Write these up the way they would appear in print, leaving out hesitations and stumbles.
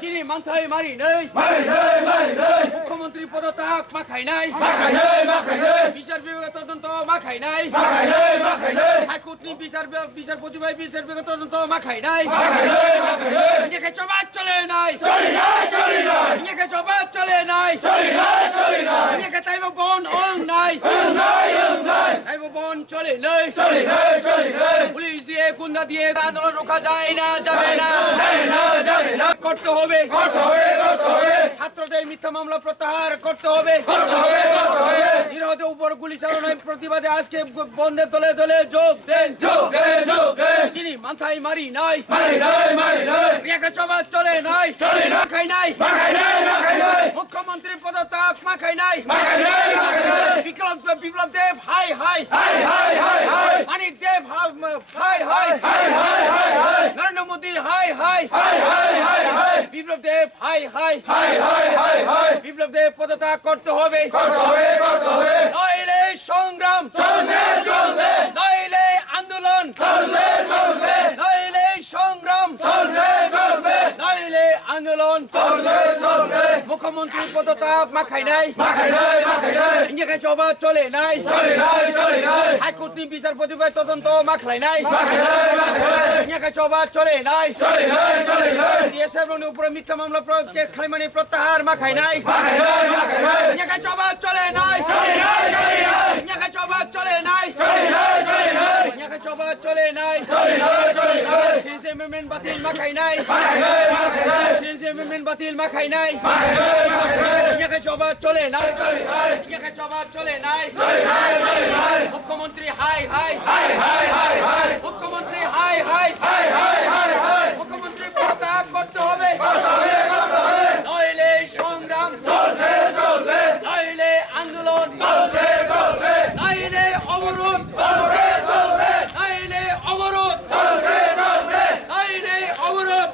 চিনি মাংথাই মারি নেই মুখ্যমন্ত্রী পদত্যাগ মাখাই নাই বিচার বিভাগের তদন্ত মাখাই নাই হাইকোর্ট বিচারপতি ভাই বিচার বিভাগের তদন্ত মাখাই নাই চবাদ চলে নাই চবাদ চলে নাই তাইব বন অং নাই তাইব বন চলে নাই পুলিশ দিয়ে গুন্ডা দিয়ে আন্দোলন রোকা যায় না যাবে না করতে হবে ছাত্রদের মিথ্যা মামলা প্রত্যাহার করতে হবে নিরীহদের উপর গুলি চালানোর প্রতিবাদে আজকে বন্ধের দলে দলে যোগ দেন চিনি মাথায় মারি নাই রিয়াকে চবাদ চলে নাই মাখাই নাই মুখ্যমন্ত্রী পদত্যাগ মাখাই নাই বিপ্লব দেব হাই হাই মানিক দেব হাই হাই নরেন্দ্র মোদী হাই হাই বিপ্লব দেব হাই হাই বিপ্লব দেব পদত্যাগ করতে হবে নইলে সংগ্রাম নইলে আন্দোলন নইলে সংগ্রাম নইলে আন্দোলন মুখ্যমন্ত্রী পদত্যাগ মাখাই নাই ইঞ্জেকে চবাদ চলে নাই হাইকোর্ট বিচারপতি তদন্ত মাখলাই নাই ইঞ্জেকে চবাদ চলে নাই উপরে মিথ্যা মামলা খাইমানি প্রত্যাহার মাখাই নাই ইঞ্জেকে চবাদ চলে নাই ইঞ্জেকে চবাদ চলে নাই ইঞ্জেকে চবাদ চলে নাই সিরিজ এমএমএন বাতিল মাখাই নাই সিরিজ এমএমএন বাতিল মাখাই নাই ইঞ্জেকে চবাদ চলে নাই ইঞ্জেকে চবাদ চলে নাই মুখ্যমন্ত্রী হাই হাই মুখ্যমন্ত্রী হাই হাই মুখ্যমন্ত্রী পদত্যাগ করতে হবে নইলে সংগ্রাম নইলে আন্দোলন নইলে অবরোধ নইলে অবরোধ নইলে অবরোধ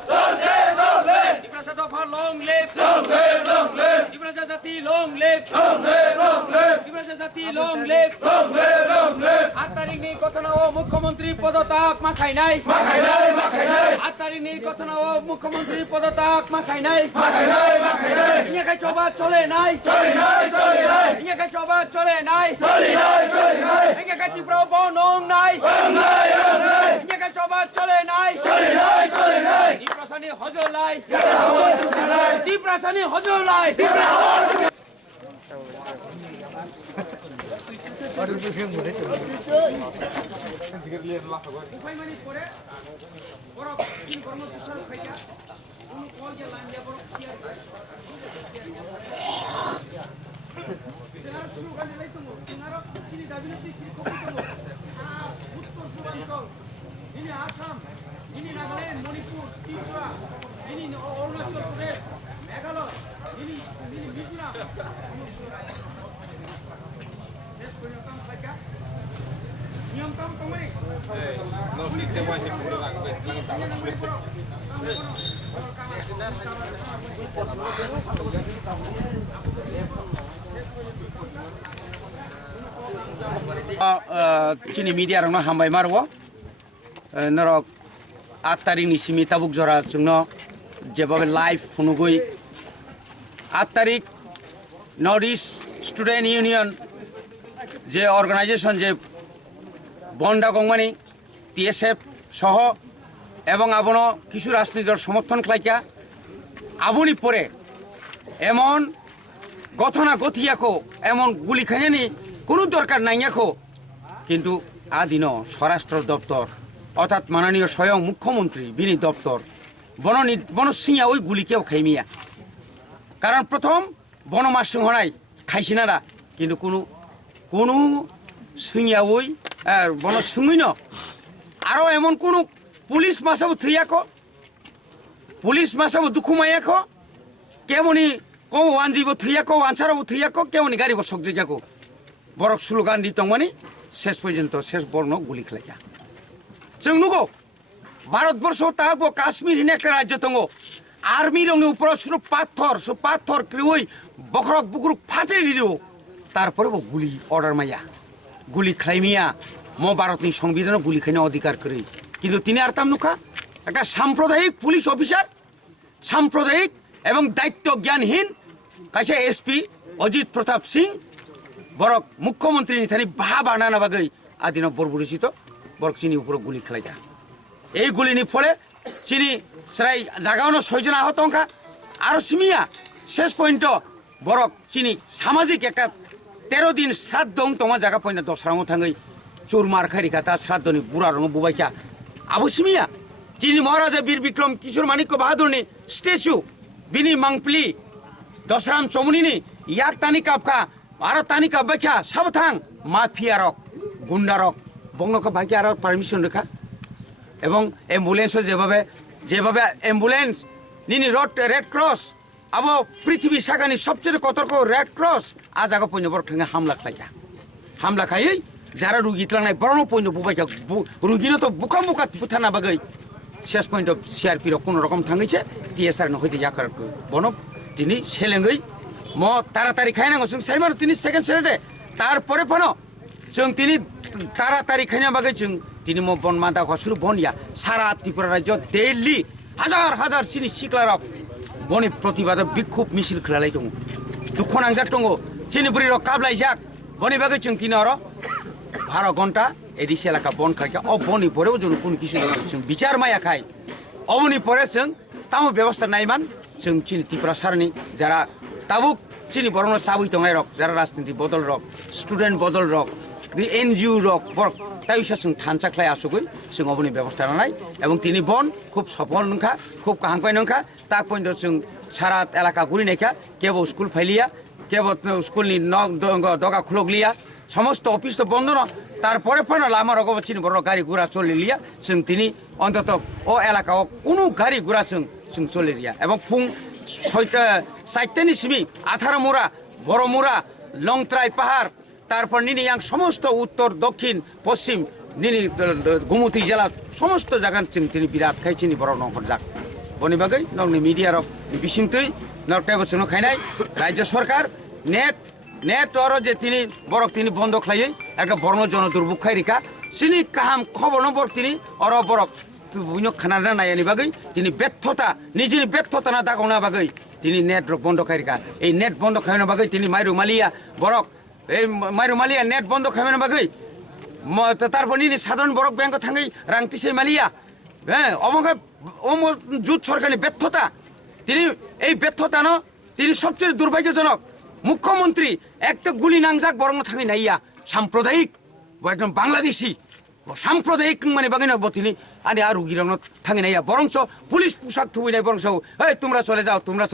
ত্রিপুরা দফা লং লিভ ত্রিপুরা জাতি লং লিভ ত্রিপুরা জাতি লং লিভ 8 তারিখ নিয়ে কথা না ও মুখ্যমন্ত্রী পদত্যাগ মাখাই নাই 8 তারিখ নিয়ে কথা না ও মুখ্যমন্ত্রী পদত্যাগ মাখাই নাই ইঞ্জেকে চবাদ চলে নাই ইঞ্জেকে চবাদ চলে নাই ইঞ্জেকে ত্রিপুরা বন অং নাই ইঞ্জেকে চবাদ চলে নাই ত্রিপ্রাসানি হজলাই ত্রিপ্রাসানি হজলাই উত্তর পূর্বাঞ্চল ইনি আসাম ইনি নাগাল্যান্ড মণিপুর ত্রিপুরা ইনি অরুণাচল প্রদেশ মেঘালয় ইনি মিজোরাম নিয়ম কাম কমাই চিনি মিডিয়া রং হামবাই মারো নরক 8 তারিখনি সিমি তাবুক জরা जोंनो जेबाबे लाइव फुनुगुई 8 तारिख नर्थ इस्ट स्टूडेंट यूनियन जे अर्गानाइजेशन जे बंडा गंमानी टीएसएफ सह एवं आबनो किछु राजनीतिर समर्थन खालाइका आबुनि परे एमन गथना गथियाखौ एमन गुली खायनायनि कोनो दरकार नाइयाखौ किन्तु आदिन स्वराष्ट्र दप्तर अर्थात माननीय स्वयं मुख्यमंत्री बिनि दप्तर बनसिंह ओई गुलिकेও खाइमिया कारण प्रथम बनमास सिंहनाय खाइसिनारा किन्तु कोनो सिंहिया ओई बन सिंहैन आरो एमन कोनो पुलिस मासाबो थैयाखौ पुलिस मासाबो दुखुमायाखौ केमनि को वानजिबो थैयाखौ आनसाराबो थैयाखौ केमनि गारिबो सकजैयाखौ बरक स्लोगान दितंमानि शेष पर्यन्त शेष बर्ण गुली खालाया जों नुगौ भारतवर्ष तागो काश्मीर हिने एक राज्य दङ आर्मी रंनि ऊपर सुरु पाथर क्रिउई बखरक बुखरुक फाटे दियो तारपरबो गुली अर्डार माया गुली खालायमिया म भारतनि संविधानाव गुली खायनो अधिकार करै किन्तु तिनि आरताम नुखा একটা সাম্প্রদায়িক পুলিশ অফিসার সাম্প্রদায়িক এবং দায়িত্ব জ্ঞানহীন কাছে এসপি অজিত প্রতাপ সিং বরক মুখ্যমন্ত্রী নিথানি বাহা বানানা বাগৈ আদিন বরবরিচিত বরক চিনি উপর গুলি খেলাইতা এই গুলিনি ফলে চিনি সেরাই জায়গানো 6 জন আহত অঙ্কা আরো সিমিয়া শেষ পয়েন্ট বরক চিনি সামাজিক একটা 13 দিন শ্রাদ্ধ তোমার জায়গা পয়েন্ট দশরামো থাঙ্গই চুরমার খারিকা তা শ্রাদ্ধনি বুড়া রঙ বুবাইকা আবু সিমিয়া চিনি মহারাজা বীর বিক্রম কিশোর মানিক্য বাহাদুরনি স্ট্যাচু বিনি মাংপলি দশরাম চমুনিনি ইয়াক তানি কাপকা আরো তানি কাপ বাইখা সাবথাং মাফিয়া রক গুন্ডা রক বংনকা ভাইকে আরো পারমিশন রেখা এবং অ্যাম্বুলেন্স যেভাবে অ্যাম্বুলেন্স নিনি রেড ক্রস আবো পৃথিবী সাগানি সবচেয়ে কতর্ক রেড ক্রস আজ আগো পয়ন বড় ঠেঙে হামলা খাই যারা রুগী তলানায় বড় পয়ন বুবাইকা রুগীনো তো বুকাম বুকা বুথানা বাগৈ শেষ পয়েন্ট সিআরপি কোনো রকম থাঙ্গিছে টিএসআর হইতে যাকার বনব তিনি সেলেঙ্গই ম তাড়াতাড়ি খাইনাঙ্গো जों সাইমার তিনি সেকেন্ড সেরেটে তারপরে ফনো जों তিনি তাড়াতাড়ি খাইনা বাগৈ जों তিনি ম বন মাদা হসুর বনিয়া সারা ত্রিপুরা রাজ্য দিল্লি হাজার হাজার চিনি সিকলারক বনি প্রতিবাদ বিক্ষোভ মিছিল খেলালাই দङ দুঃখ নাंजाक दङ চিনি বুড়ি রক কাবলাই যাক বনি বাগৈ जों তিনি আর 12 ঘন্টা এডিসি এলাকা বন খাইকা ও বনি পরেও जों কোন কিছু जों বিচার মায়া খাই অবনি পরে जों তামো ব্যবস্থা নাইমান जों চিনি ত্রিপুরা সারনি যারা তাবুক চিনি বরণ সাবুই দঙাই রক যারা রাজনীতি বদল রক স্টুডেন্ট বদল রক এনজিও রক বরক তাইসা जों থানচাख्लाय আসুগৈ जों অবনি ব্যবস্থা নাই এবং তিনি বন খুব সফল নংখা খুব কাহাংকাই নংখা তাক পয়েন্ট जों সারা এলাকা ঘুরি নাইখা কেবল স্কুল ফাইলিয়া কেবল স্কুলনি দগা খুলগলিয়া সমস্ত অফিস তো বন্ধ ন তারপরে ফোন লামা রকম চিনি বড় গাড়ি ঘোড়া চলিলিয়া जों তিনি অন্তত ও এলাকাও কোনো গাড়ি ঘোড়া जों চলিলিয়া এবং ফুং 4টানি সিমি 18 মোড়া বড় মোড়া লংত্রাই পাহাড় তারপর নিনি ইয়াং সমস্ত উত্তর দক্ষিণ পশ্চিম নিনি গুমতি জেলা সমস্ত জায়গা जों তিনি বিরাট খাই চিনি বড় নহর যাক বনি বাগৈ নংনি মিডিয়ার বিসিংতৈ নটাই বছর খাইনাই রাজ্য সরকার নেট আর যে তিনি বরক তিনি বন্ধ খাইয়ে একটা বর্ণ জন দুর্ভোগ খাই রেখা চিনি কাহাম খবর নম্বর তিনি অর বরক বুঝো খানা নাইনি বাগৈ তিনি ব্যর্থতা নিজের ব্যর্থতা না দাগাওনা বাগৈ তিনি নেট বন্ধ খাই রেখা এই নেট বন্ধ খাইনা বাগৈ তিনি মাইরু মালিয়া বরক এই মাইরু মালিয়া নেট বন্ধ খাইনা বাগৈ তারপর নিনি সাধারণ বরক ব্যাংক থাঙ্গই রাংতিসে মালিয়া হ্যাঁ অমকে জুট সরকারি ব্যর্থতা তিনি এই ব্যর্থতা ন তিনি সবচেয়ে দুর্ভাগ্যজনক মুখ্যমন্ত্রী একটা গুলি নাংজাক বরং থাকি নাইয়া সাম্প্রদায়িক একদম বাংলাদেশি সাম্প্রদায়িক মানে বাগিনা তিনি আরে আর রুগীর থাকি নাইয়া বরংস পুলিশ পোশাক থুই নাই বরংস এই তোমরা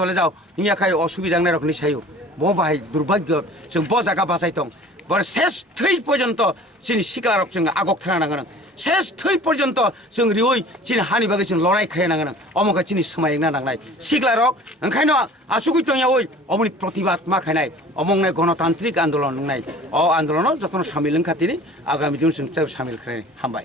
চলে যাও ইয়া খাই অসুবিধা নাই রকনি সাইও মো বাহাই দুর্ভাগ্য जों ब জায়গা বাঁচাইতং বড় শেষ থৈ পর্যন্ত চিনি সিকলারক जों আগক থানা নাঙ্গন শেষ থৈ পর্যন্ত जों রিওই চিনি হানি বাগै जों লড়াই খাই নাঙ্গন অমকা চিনি समायना नांनाय सिकलारक ओंखायनो आसुगै तंया ओइ अमनि प्रतिबाद मा खायनाय अमंनाय गणतान्त्रिक आन्दोलन नाय अ आन्दोलनाव जतन सामिल खातिनि आगामी दिन जों सामिल खायनाय हामबाय।